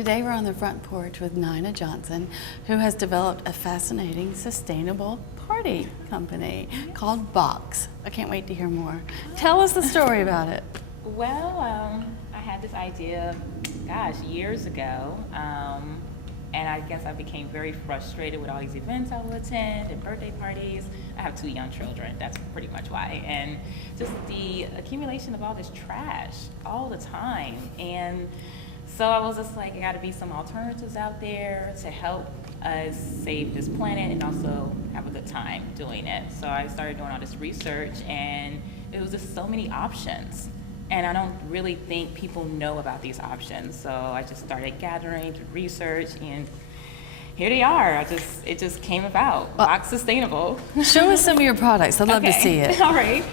Today we're on the front porch with Nina Johnson, who has developed a fascinating, sustainable party company called Box. I can't wait to hear more. Tell us the story about it. Well, I had this idea, years ago, and I guess I became very frustrated with all these events I would attend and birthday parties. I have 2 young children, that's pretty much why. And just the accumulation of all this trash all the time. And so I was just like, there gotta be some alternatives out there to help us save this planet and also have a good time doing it. So I started doing all this research, and it was just so many options. And I don't really think people know about these options. So I just started gathering through research, and here they are. It just came about. Box Sustainable. Show us some of your products. I'd love to see it. All right.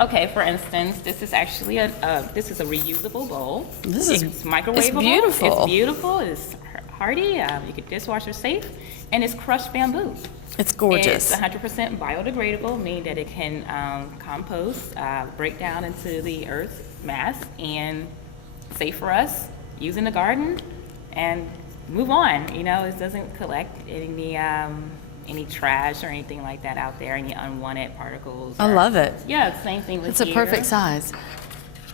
Okay, for instance, this is actually a reusable bowl. It's microwavable. It's beautiful. It's beautiful. It's hardy. You can dishwasher safe, and it's crushed bamboo. It's gorgeous. It's 100% biodegradable, meaning that it can compost, break down into the earth mass, and safe for us, use in the garden, and move on. You know, it doesn't collect any trash or anything like that out there, any unwanted particles. I love it. Yeah, same thing with It's a perfect size.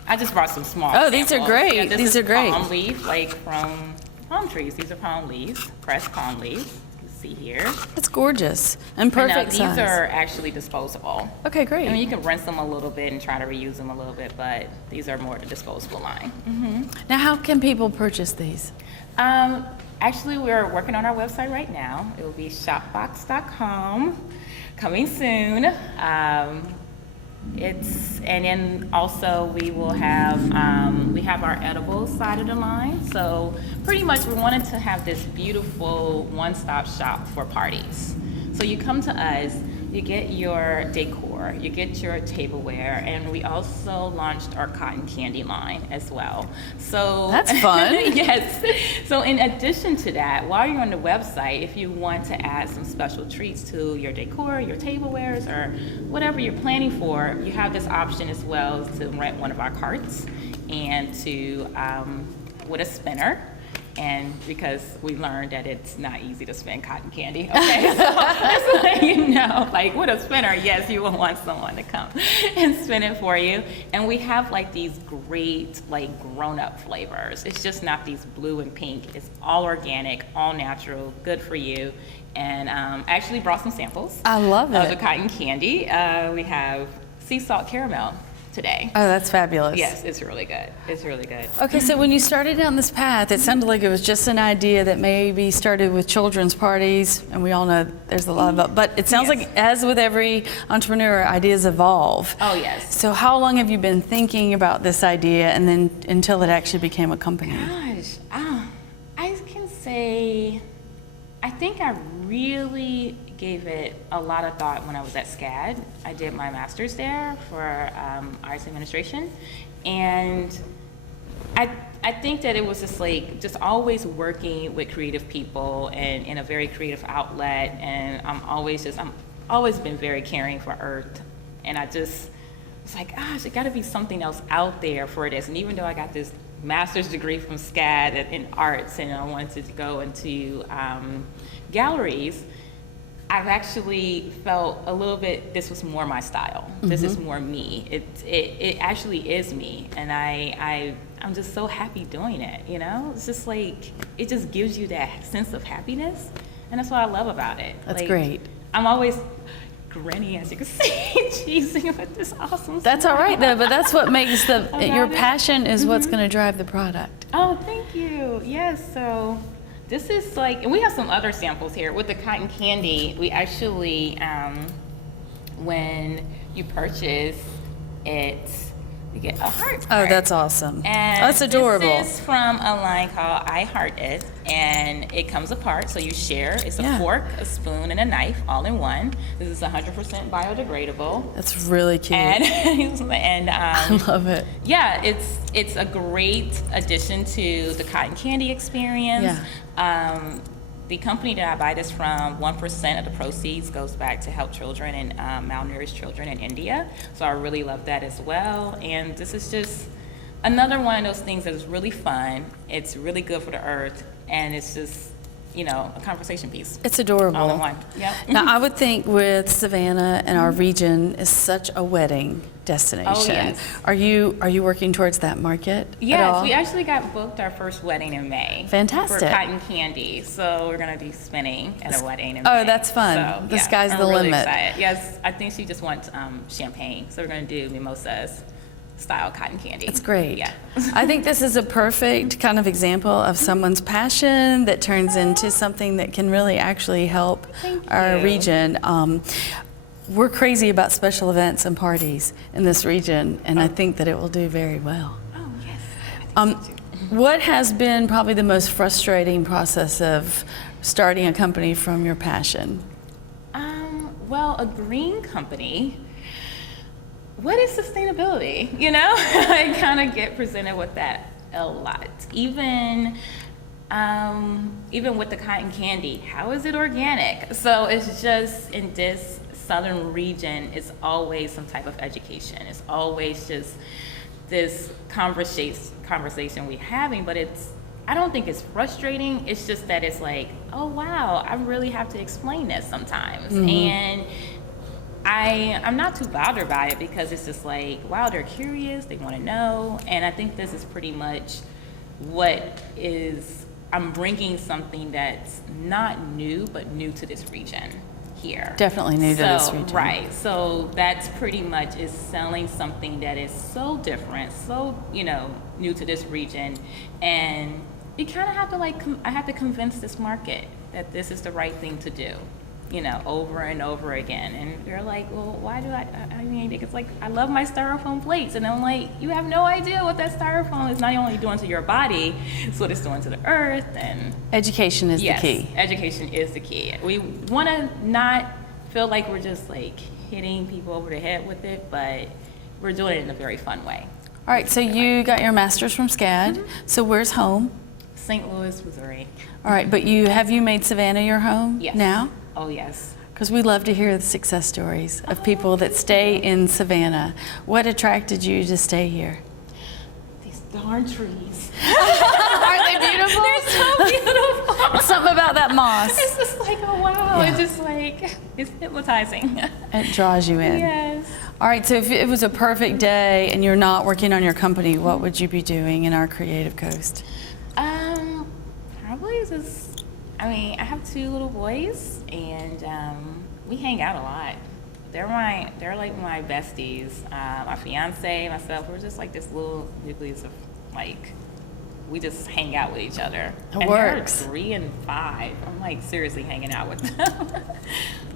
I just brought some small Oh, these samples. are great. Yeah, These are great. Palm leaf, like from palm trees. These are palm leaves, pressed palm leaves. See here. It's gorgeous and perfect these size. are actually disposable. Okay, great. I mean, you can rinse them a little bit and try to reuse them a little bit, but these are more the disposable line. Mm-hmm. Now, how can people purchase these? Actually, we're working on our website right now. It will be shopbox.com, coming soon. And then also we will have we have our edible side of the line. So pretty much we wanted to have this beautiful one-stop shop for parties. So you come to us, you get your decor, you get your tableware, and we also launched our cotton candy line as well. So that's fun. Yes. So in addition to that, while you're on the website, if you want to add some special treats to your decor, your tablewares, or whatever you're planning for, you have this option as well to rent one of our carts and to with a spinner. And because we learned that it's not easy to spin cotton candy, okay? So just to let you know, like with a spinner, yes, you will want someone to come and spin it for you. And we have like these great like grown-up flavors. It's just not these blue and pink. It's all organic, all natural, good for you. And I actually brought some samples. I love it. Of the cotton candy. We have sea salt caramel today. Oh, that's fabulous. Yes, it's really good. It's really good. Okay, so when you started down this path, it sounded like it was just an idea that maybe started with children's parties, and we all know there's a lot of, but it sounds like, as with every entrepreneur, ideas evolve. Oh, yes. So how long have you been thinking about this idea, and then until it actually became a company? Gosh, I can say, I think I really gave it a lot of thought when I was at SCAD. I did my master's there for arts administration, and I think that it was just like just always working with creative people and in a very creative outlet, and I'm always been very caring for Earth, and I just was like, gosh, it got to be something else out there for this. And even though I got this master's degree from SCAD in arts, and I wanted to go into galleries, I've actually felt a little bit, this was more my style. Mm-hmm. This is more me. It actually is me. And I'm just so happy doing it, you know? It's just like, it just gives you that sense of happiness. And that's what I love about it. That's like, great. I'm always grinning, as you can see, cheesing with this awesome That's smile. all right though, but that's what makes your passion is what's Mm-hmm. going to drive the product. Oh, thank you. Yes, so this is like, and we have some other samples here. With the cotton candy, we actually, when you purchase it, you get a heart. Oh, that's awesome. And that's adorable. This is from a line called I Heart It, and it comes apart, so you share. It's a fork, a spoon, and a knife, all in one. This is 100% biodegradable. That's really cute. And I love it. Yeah, it's a great addition to the cotton candy experience. Yeah. The company that I buy this from, 1% of the proceeds goes back to help children and malnourished children in India. So I really love that as well. And this is just another one of those things that is really fun. It's really good for the earth, and it's just, a conversation piece. It's adorable. All in one. Yep. Now, I would think with Savannah and our region is such a wedding destination. Oh, yes. Are you working towards that market at Yes, all? we actually got booked our first wedding in May. Fantastic. For cotton candy. So we're going to be spinning at a wedding in May. Oh, that's fun. So, The sky's I'm the really limit. Excited. Yes, I think she just wants champagne. So we're going to do mimosas style cotton candy. It's great. Yeah. I think this is a perfect kind of example of someone's passion that turns into something that can really actually help Thank our you. region. We're crazy about special events and parties in this region, and I think that it will do very well. Oh, yes. I think so too. What has been probably the most frustrating process of starting a company from your passion? Well, a green company. What is sustainability? I kind of get presented with that a lot. Even with the cotton candy, how is it organic? So it's just in this southern region, it's always some type of education. It's always just this conversation we're having, but I don't think it's frustrating. It's just that it's like, oh wow, I really have to explain this sometimes. Mm-hmm. And I'm not too bothered by it because it's just like, wow, they're curious, they want to know. And I think this is pretty much I'm bringing something that's not new, but new to this region here. Definitely new to this region. Right. So that's pretty much is selling something that is so different, so, new to this region. And you kind of have to I have to convince this market that this is the right thing to do. Over and over again. And they're like, well, why do I mean, it's like, I love my styrofoam plates. And I'm like, you have no idea what that styrofoam is not only doing to your body, it's what it's doing to the earth. And Education is the key. Education is the key. We want to not feel like we're just like hitting people over the head with it, but we're doing it in a very fun way. All right, so you got your master's from SCAD. Mm-hmm. So where's home? St. Louis, Missouri. All right, but have you made Savannah your home Yes. now? Oh, yes. Because we love to hear the success stories of people that stay in Savannah. What attracted you to stay here? These darn trees. Aren't they beautiful? They're so beautiful. It's something about that moss. It's just like, oh wow, Yeah. it's just like, it's hypnotizing. It draws you in. Yes. All right, so if it was a perfect day and you're not working on your company, what would you be doing in our Creative Coast? Probably just, I have 2 little boys, and we hang out a lot. They're like my besties. My fiance, myself, we're just like this little nucleus of we just hang out with each other. It works. They're 3 and 5. I'm like seriously hanging out with them.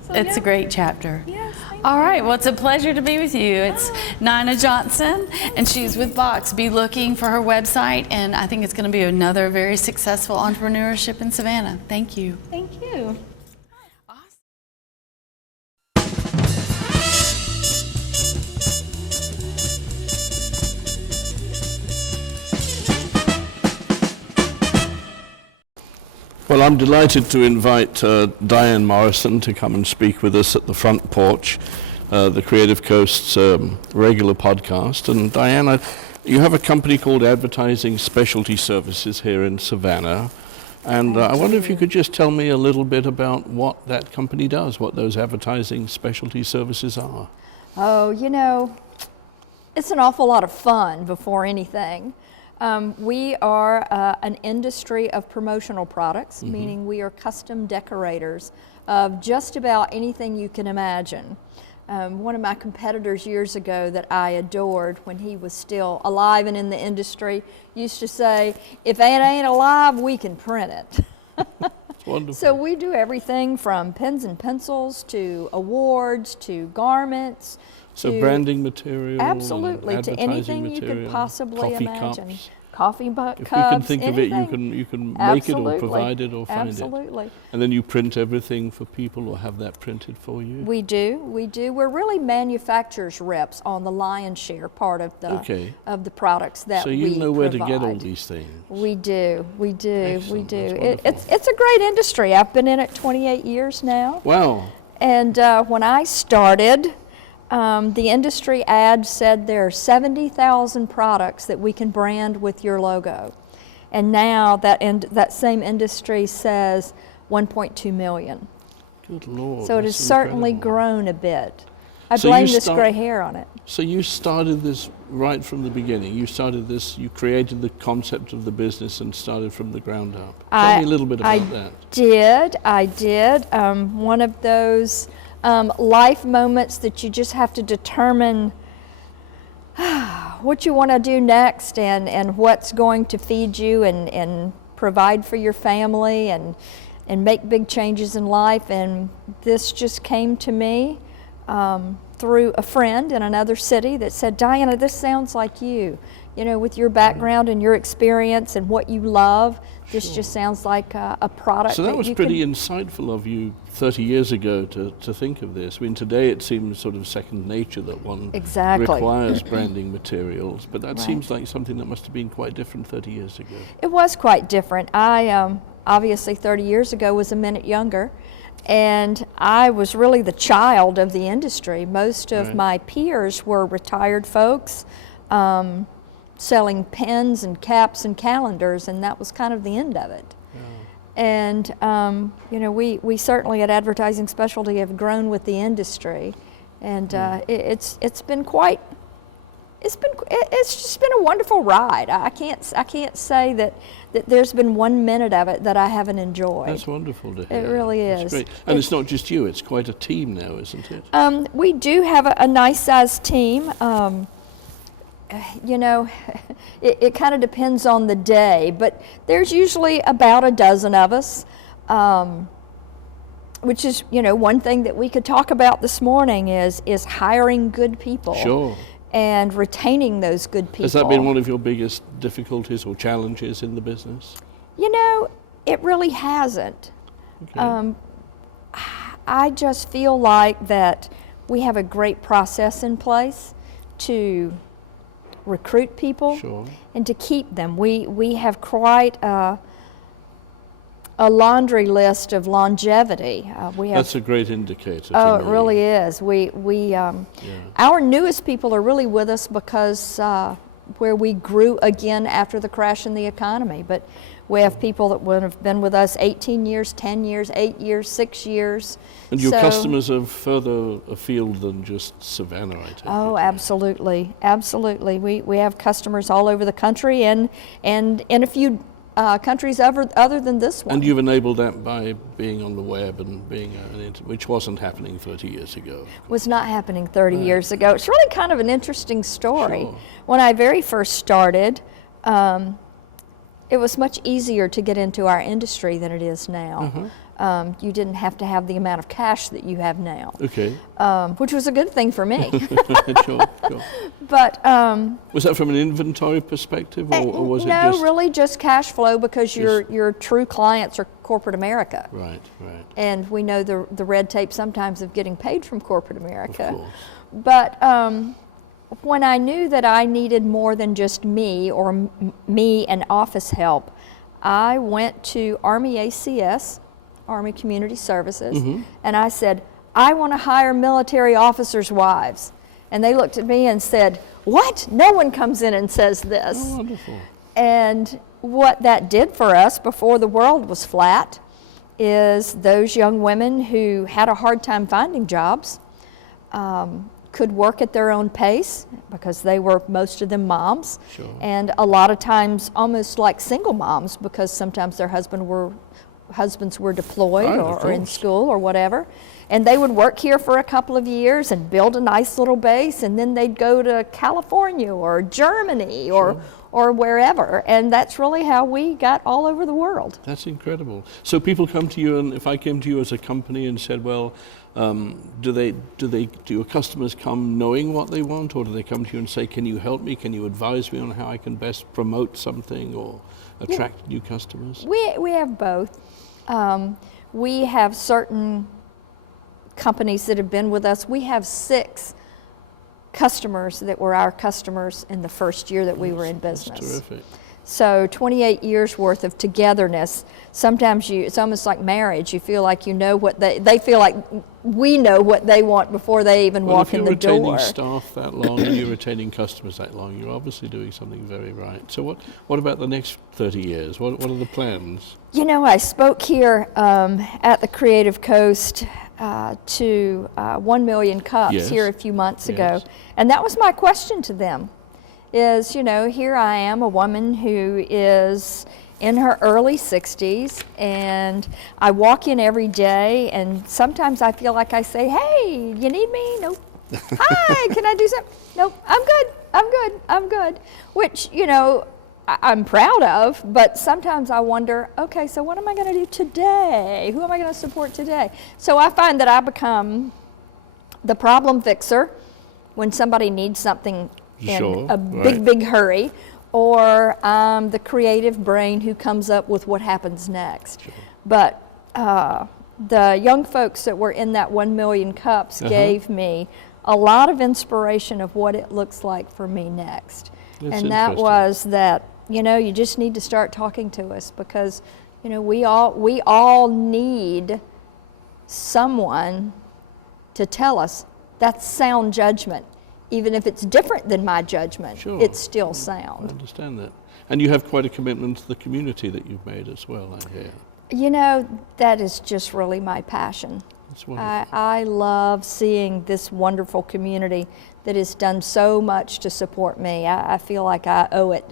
So, It's yeah. a great chapter. Yes, thank All you. right, well, it's a pleasure to be with you. It's Nina Johnson, and she's with Box. Be looking for her website, and I think it's going to be another very successful entrepreneurship in Savannah. Thank you. Thank you. Well, I'm delighted to invite Diane Morrison to come and speak with us at the front porch, the Creative Coast's regular podcast. And Diane, you have a company called Advertising Specialty Services here in Savannah. And I wonder if you could just tell me a little bit about what that company does, what those advertising specialty services are. Oh, it's an awful lot of fun before anything. We are an industry of promotional products, meaning we are custom decorators of just about anything you can imagine. One of my competitors years ago that I adored when he was still alive and in the industry used to say, if it ain't alive, we can print it. Wonderful. So we do everything from pens and pencils to awards to garments. So to branding material, absolutely, to advertising anything you material, could possibly coffee imagine. Cups. Coffee If cups, you can think anything. of it, you can make Absolutely. it or provide it or find Absolutely. it. And then you print everything for people or have that printed for you? We do. We're really manufacturers reps on the lion's share part of the products that So we you know where to provide. get all these things. We do. Excellent. That's It's a great industry. I've been in it 28 years now. Wow. And when I started, The industry ad said there are 70,000 products that we can brand with your logo. And now that same industry says 1.2 million. Good Lord. So it has that's certainly incredible. grown a bit. I So you blame this start- gray hair on it. So you started this right from the beginning. You created the concept of the business and started from the ground up. Tell me a little bit about that. I did. One of those life moments that you just have to determine what you want to do next and what's going to feed you and provide for your family and make big changes in life. And this just came to me through a friend in another city that said, Diana, this sounds like you. You know, with your background and your experience and what you love, this just sounds like a product. So that was you pretty can, insightful of you 30 years ago to think of this. I mean, today it seems sort of second nature that one Exactly. requires branding materials, but that Right. seems like something that must have been quite different 30 years ago. It was quite different. I obviously 30 years ago was a minute younger, and I was really the child of the industry. Most of Right. my peers were retired folks selling pens and caps and calendars, and that was kind of the end of it. And you know, we certainly at Advertising Specialty have grown with the industry, and it's just been a wonderful ride. I can't say that there's been 1 minute of it that I haven't enjoyed. That's wonderful to hear. It really That's is. great. And it's not just you, it's quite a team now, isn't it? We do have a nice sized team. You know, it kind of depends on the day, but there's usually about a dozen of us, which is, you know, one thing that we could talk about this morning is hiring good people. Sure. And retaining those good people. Has that been one of your biggest difficulties or challenges in the business? You know, it really hasn't. Okay. I just feel like that we have a great process in place to recruit people Sure. and to keep them. We have quite a laundry list of longevity. We have. That's a great indicator. Oh, to it me. really is. Our newest people are really with us because where we grew again after the crash in the economy. But we have people that would have been with us 18 years, 10 years, 8 years, 6 years. And your So- customers are further afield than just Savannah, I take Oh, it. absolutely, absolutely. We have customers all over the country and in a few countries other than this one. And you've enabled that by being on the web and being which wasn't happening 30 years ago. Was not happening 30 years ago. It's really kind of an interesting story. Sure. When I very first started, it was much easier to get into our industry than it is now. You didn't have to have the amount of cash that you have now, Okay. which was a good thing for me. Sure, sure. But Was that from an inventory perspective, or was it no, just... really just cash flow because your true clients are corporate America. Right, right. And we know the red tape sometimes of getting paid from corporate America. Of course. But when I knew that I needed more than just me or me and office help, I went to Army ACS, Army Community Services, and I said, I want to hire military officers' wives. And they looked at me and said, what? No one comes in and says this. Oh, wonderful. And what that did for us before the world was flat is those young women who had a hard time finding jobs could work at their own pace because they were, most of them, moms. Sure. And a lot of times almost like single moms because sometimes their husbands were deployed Right, of or in course. school or whatever. And they would work here for a couple of years and build a nice little base, and then they'd go to California or Germany or wherever. And that's really how we got all over the world. That's incredible. So people come to you, and if I came to you as a company and said, well, do your customers come knowing what they want, or do they come to you and say, can you help me? Can you advise me on how I can best promote something or attract new customers? We have both. We have certain companies that have been with us. We have 6 customers that were our customers in the first year that we were in business. That's terrific. So 28 years worth of togetherness. Sometimes it's almost like marriage. You feel like you know what they feel like we know what they want before they even Well, walk if in you're the door. retaining staff that long and you're retaining customers that long, you're obviously doing something very right. So what about the next 30 years? What are the plans? You know, I spoke here at the Creative Coast to 1 Million Cups Yes. here a few months ago. Yes. And that was my question to them is, you know, here I am, a woman who is in her early 60s, and I walk in every day, and sometimes I feel like I say, hey, you need me? Nope. Hi, can I do something? Nope, I'm good. Which, you know, I'm proud of, but sometimes I wonder, okay, so what am I going to do today? Who am I going to support today? So I find that I become the problem fixer when somebody needs something in Sure, a right. big hurry, or the creative brain who comes up with what happens next. Sure. But the young folks that were in that 1 Million Cups gave me a lot of inspiration of what it looks like for me next. That's And that interesting. was that, you know, you just need to start talking to us because, you know, we all need someone to tell us that's sound judgment. Even if it's different than my judgment, Sure. it's still I sound. understand that. And you have quite a commitment to the community that you've made as well, I hear. You know, that is just really my passion. That's wonderful. I love seeing this wonderful community that has done so much to support me. I feel like I owe it,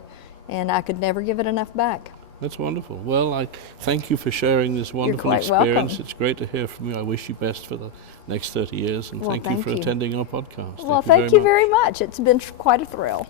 and I could never give it enough back. That's wonderful. Well, I thank you for sharing this wonderful quite experience. welcome. It's great to hear from you. I wish you best for the next 30 years, and Well, thank you thank for you. attending our podcast. Well, thank you very much. It's been quite a thrill.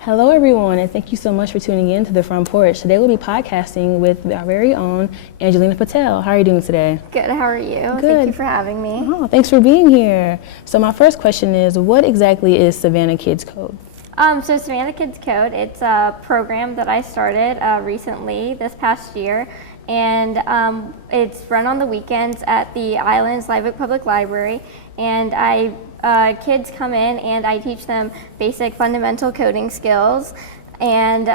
Hello, everyone, and thank you so much for tuning in to The Front Porch. Today we'll be podcasting with our very own Angelina Patel. How are you doing today? Good, how are you? Good. Thank you for having me. Oh, thanks for being here. So my first question is, what exactly is Savannah Kids Code? So Savannah Kids Code, it's a program that I started recently, this past year, and it's run on the weekends at the Islands Live Oak Public Library, and kids come in and I teach them basic fundamental coding skills, and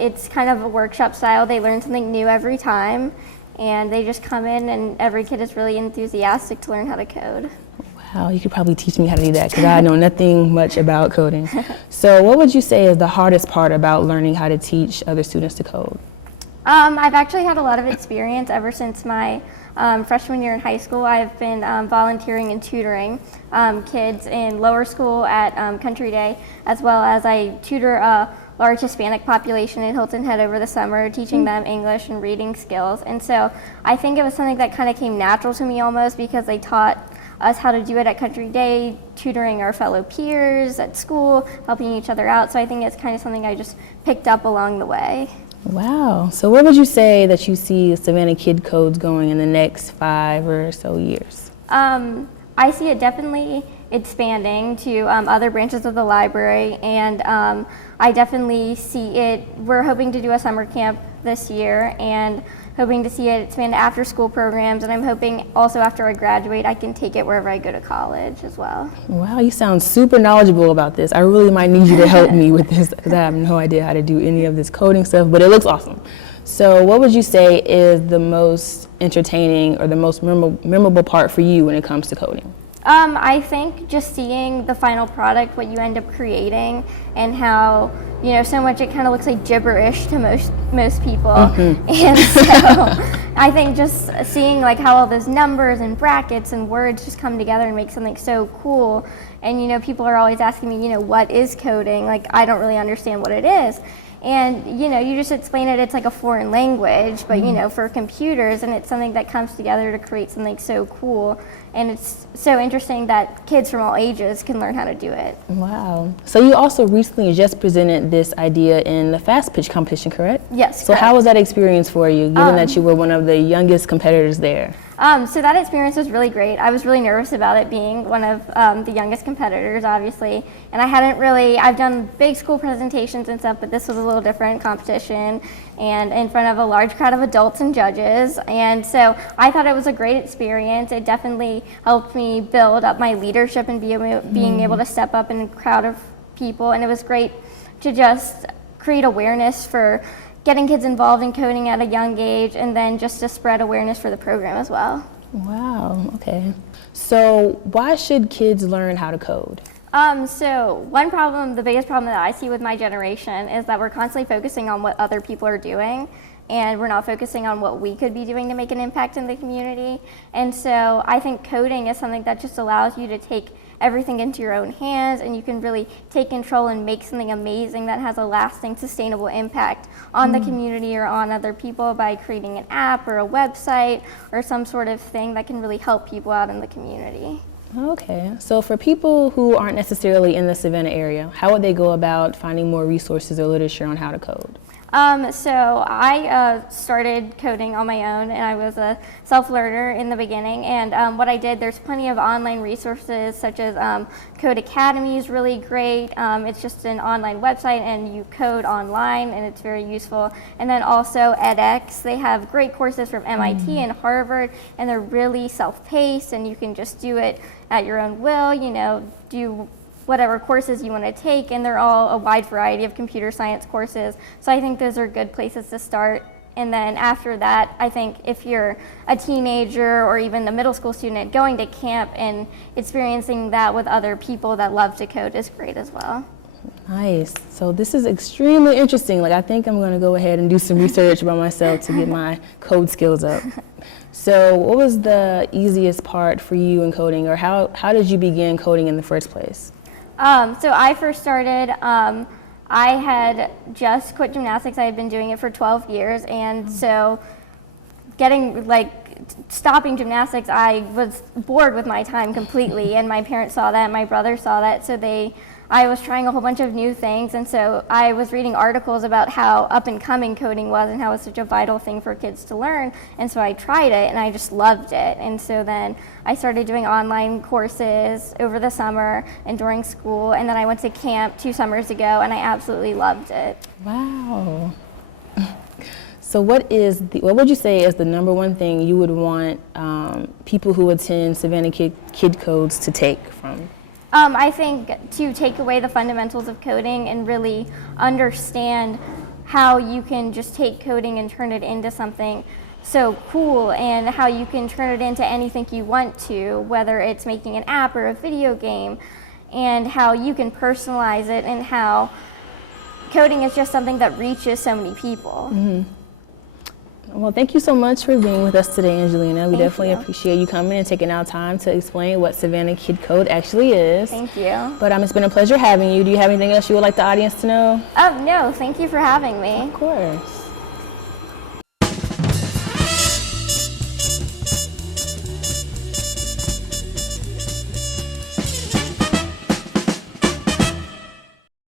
it's kind of a workshop style. They learn something new every time, and they just come in and every kid is really enthusiastic to learn how to code. Wow, you could probably teach me how to do that because I know nothing much about coding. So what would you say is the hardest part about learning how to teach other students to code? I've actually had a lot of experience ever since my freshman year in high school. I've been volunteering and tutoring kids in lower school at Country Day, as well as I tutor a large Hispanic population in Hilton Head over the summer, teaching them English and reading skills. And so I think it was something that kind of came natural to me almost because they taught us how to do it at Country Day, tutoring our fellow peers at school, helping each other out. So I think it's kind of something I just picked up along the way. Wow. So where would you say that you see Savannah Kid Codes going in the next 5 or so years? I see it definitely expanding to other branches of the library, and I definitely see it. We're hoping to do a summer camp this year and hoping to see it expand to after school programs, and I'm hoping also after I graduate I can take it wherever I go to college as well. Wow, you sound super knowledgeable about this. I really might need you to help me with this because I have no idea how to do any of this coding stuff, but it looks awesome. So what would you say is the most entertaining or the most memorable part for you when it comes to coding? I think just seeing the final product, what you end up creating, and how, you know, so much it kind of looks like gibberish to most people. And so I think just seeing like how all those numbers and brackets and words just come together and make something so cool. And, you know, people are always asking me, you know, what is coding? Like, I don't really understand what it is. And, you know, you just explain it, it's like a foreign language, but, you know, for computers, and it's something that comes together to create something so cool. And it's so interesting that kids from all ages can learn how to do it. Wow. So you also recently just presented this idea in the fast pitch competition, correct? Yes, So correct. how was that experience for you, given that you were one of the youngest competitors there? So that experience was really great. I was really nervous about it being one of the youngest competitors, obviously. And I've done big school presentations and stuff, but this was a little different competition and in front of a large crowd of adults and judges. And so I thought it was a great experience. It definitely helped me build up my leadership and being able to step up in a crowd of people. And it was great to just create awareness for getting kids involved in coding at a young age, and then just to spread awareness for the program as well. Wow, okay. So why should kids learn how to code? So one problem, the biggest problem that I see with my generation is that we're constantly focusing on what other people are doing, and we're not focusing on what we could be doing to make an impact in the community. And so I think coding is something that just allows you to take everything into your own hands, and you can really take control and make something amazing that has a lasting, sustainable impact on the community or on other people by creating an app or a website or some sort of thing that can really help people out in the community. Okay, so for people who aren't necessarily in the Savannah area, how would they go about finding more resources or literature on how to code? So I started coding on my own, and I was a self-learner in the beginning. And what I did, there's plenty of online resources, such as Code Academy is really great. It's just an online website, and you code online, and it's very useful. And then also edX, they have great courses from MIT and Harvard, and they're really self-paced, and you can just do it at your own will, you know, do whatever courses you want to take, and they're all a wide variety of computer science courses. So I think those are good places to start. And then after that, I think if you're a teenager or even a middle school student, going to camp and experiencing that with other people that love to code is great as well. Nice. So this is extremely interesting. Like, I think I'm going to go ahead and do some research by myself to get my code skills up. So what was the easiest part for you in coding, or how did you begin coding in the first place? So I first started, I had just quit gymnastics. I had been doing it for 12 years, and so stopping gymnastics, I was bored with my time completely, and my parents saw that, and my brother saw that, so I was trying a whole bunch of new things, and so I was reading articles about how up and coming coding was and how it's such a vital thing for kids to learn, and so I tried it, and I just loved it. And so then I started doing online courses over the summer and during school, and then I went to camp 2 summers ago, and I absolutely loved it. Wow. So what would you say is the number one thing you would want people who attend Savannah Kid Codes to take from? I think to take away the fundamentals of coding and really understand how you can just take coding and turn it into something so cool, and how you can turn it into anything you want to, whether it's making an app or a video game, and how you can personalize it, and how coding is just something that reaches so many people. Mm-hmm. Well, thank you so much for being with us today, Angelina. We definitely you. appreciate you coming and taking our time to explain what Savannah Kid Code actually is. Thank you. But it's been a pleasure having you. Do you have anything else you would like the audience to know? Oh, no, thank you for having me. Of course.